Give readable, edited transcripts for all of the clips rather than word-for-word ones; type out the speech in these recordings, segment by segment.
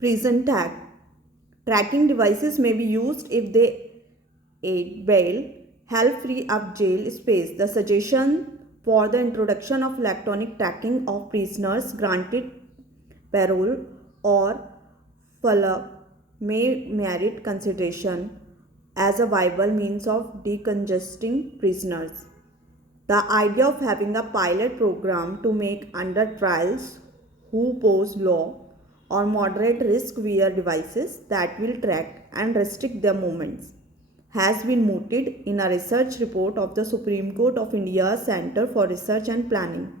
Prison tag. Tracking devices may be used if they aid bail, help free up jail space. The suggestion for the introduction of electronic tracking of prisoners granted parole or furlough may merit consideration as a viable means of decongesting prisoners. The idea of having a pilot program to make under trials who pose low or moderate risk wear devices that will track and restrict their movements has been mooted in a research report of the Supreme Court of India's Center for Research and Planning.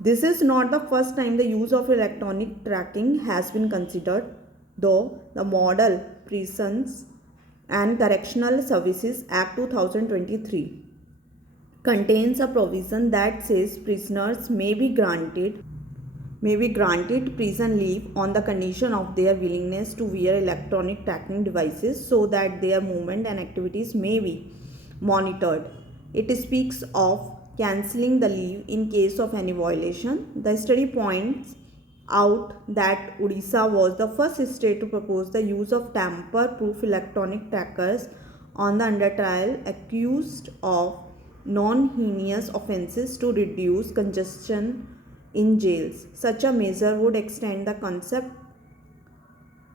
This is not the first time the use of electronic tracking has been considered, though the Model Prisons and Correctional Services Act 2023 contains a provision that says prisoners may be granted prison leave on the condition of their willingness to wear electronic tracking devices so that their movement and activities may be monitored. It speaks of cancelling the leave in case of any violation. The study points out that Odisha was the first state to propose the use of tamper-proof electronic trackers on the under trial accused of non-heinous offences to reduce congestion in jails. Such a measure would extend the concept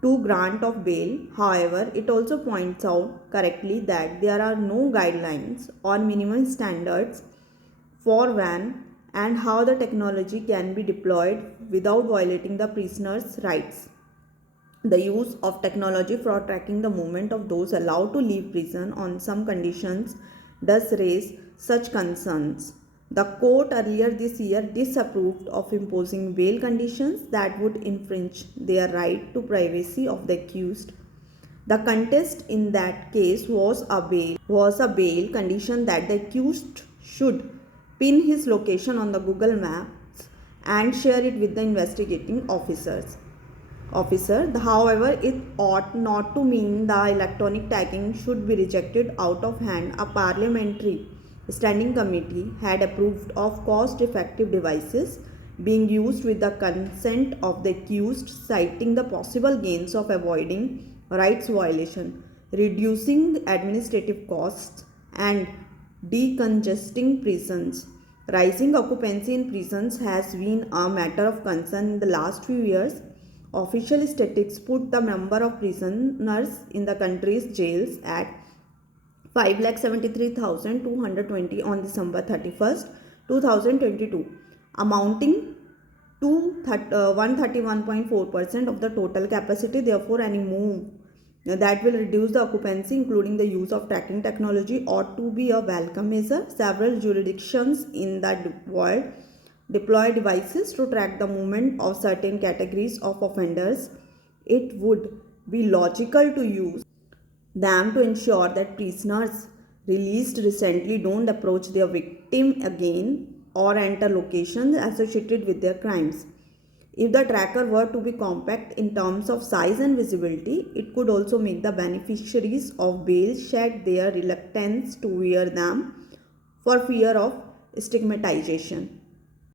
to grant of bail. However, it also points out correctly that there are no guidelines or minimum standards for when and how the technology can be deployed without violating the prisoner's rights. The use of technology for tracking the movement of those allowed to leave prison on some conditions does raise such concerns. The court earlier this year disapproved of imposing bail conditions that would infringe their right to privacy of the accused. The contest in that case was a bail condition that the accused should pin his location on the Google Maps and share it with the investigating officers. However, it ought not to mean the electronic tagging should be rejected out of hand. A parliamentary standing committee had approved of cost-effective devices being used with the consent of the accused, citing the possible gains of avoiding rights violation, reducing administrative costs, and decongesting prisons. Rising occupancy in prisons has been a matter of concern in the last few years. Official statistics put the number of prisoners in the country's jails at 5,73,220 on December 31st, 2022, amounting to 131.4% of the total capacity. Therefore, any move that will reduce the occupancy, including the use of tracking technology, ought to be a welcome measure. Several jurisdictions in the world deploy devices to track the movement of certain categories of offenders. It would be logical to use them to ensure that prisoners released recently don't approach their victim again or enter locations associated with their crimes. If the tracker were to be compact in terms of size and visibility, it could also make the beneficiaries of bail shed their reluctance to wear them for fear of stigmatization.